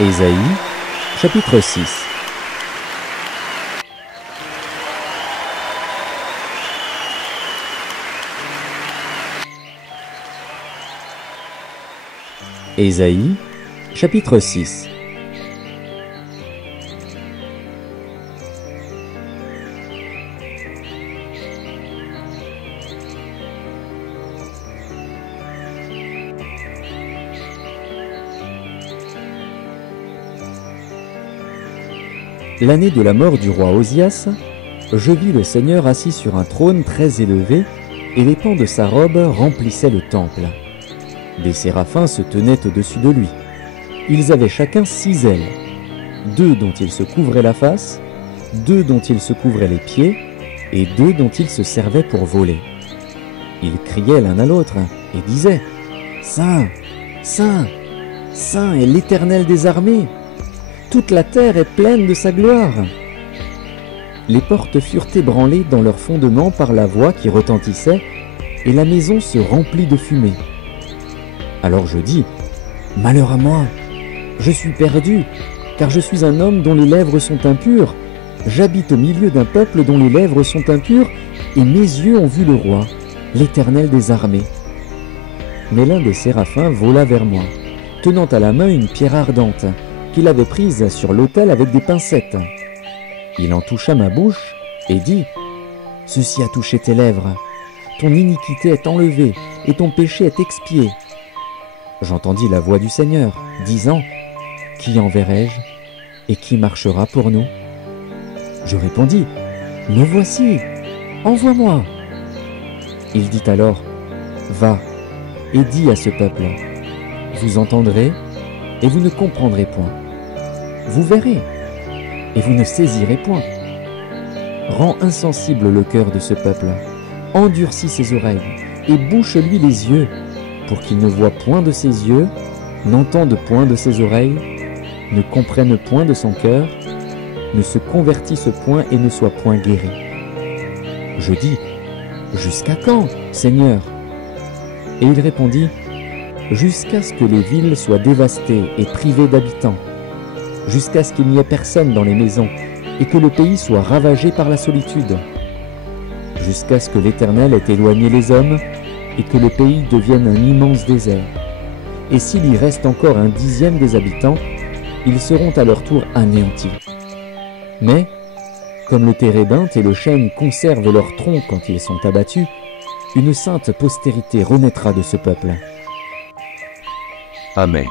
Ésaïe, chapitre 6. Ésaïe, chapitre 6. L'année de la mort du roi Osias, je vis le Seigneur assis sur un trône très élevé, et les pans de sa robe remplissaient le temple. Des séraphins se tenaient au-dessus de lui. Ils avaient chacun 6 ailes, 2 dont ils se couvraient la face, 2 dont ils se couvraient les pieds, et 2 dont ils se servaient pour voler. Ils criaient l'un à l'autre et disaient « Saint, Saint, Saint est l'Éternel des armées. Toute la terre est pleine de sa gloire. » Les portes furent ébranlées dans leur fondement par la voix qui retentissait, et la maison se remplit de fumée. Alors je dis, « Malheur à moi, je suis perdu, car je suis un homme dont les lèvres sont impures. J'habite au milieu d'un peuple dont les lèvres sont impures, et mes yeux ont vu le roi, l'Éternel des armées. » Mais l'un des séraphins vola vers moi, tenant à la main une pierre ardente, qu'il avait prise sur l'autel avec des pincettes. Il en toucha ma bouche et dit « Ceci a touché tes lèvres. Ton iniquité est enlevée et ton péché est expié. » J'entendis la voix du Seigneur, disant « Qui enverrai-je et qui marchera pour nous ?» Je répondis « Me voici, envoie-moi. » Il dit alors « Va et dis à ce peuple, vous entendrez et vous ne comprendrez point. Vous verrez, et vous ne saisirez point. Rends insensible le cœur de ce peuple, endurcis ses oreilles, et bouche-lui les yeux, pour qu'il ne voie point de ses yeux, n'entende point de ses oreilles, ne comprenne point de son cœur, ne se convertisse point et ne soit point guéri. Je dis, jusqu'à quand, Seigneur? Et il répondit, jusqu'à ce que les villes soient dévastées et privées d'habitants, jusqu'à ce qu'il n'y ait personne dans les maisons, et que le pays soit ravagé par la solitude, jusqu'à ce que l'Éternel ait éloigné les hommes, et que le pays devienne un immense désert. Et s'il y reste encore 1/10 des habitants, ils seront à leur tour anéantis. Mais, comme le térébinthe et le chêne conservent leurs troncs quand ils sont abattus, une sainte postérité renaîtra de ce peuple. Amen.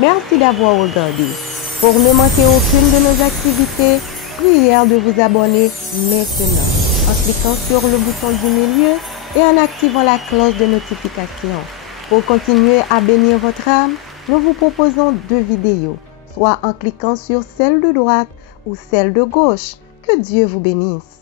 Merci d'avoir regardé. Pour ne manquer aucune de nos activités, prière de vous abonner maintenant en cliquant sur le bouton du milieu et en activant la cloche de notification. Pour continuer à bénir votre âme, nous vous proposons 2 vidéos, soit en cliquant sur celle de droite ou celle de gauche. Que Dieu vous bénisse.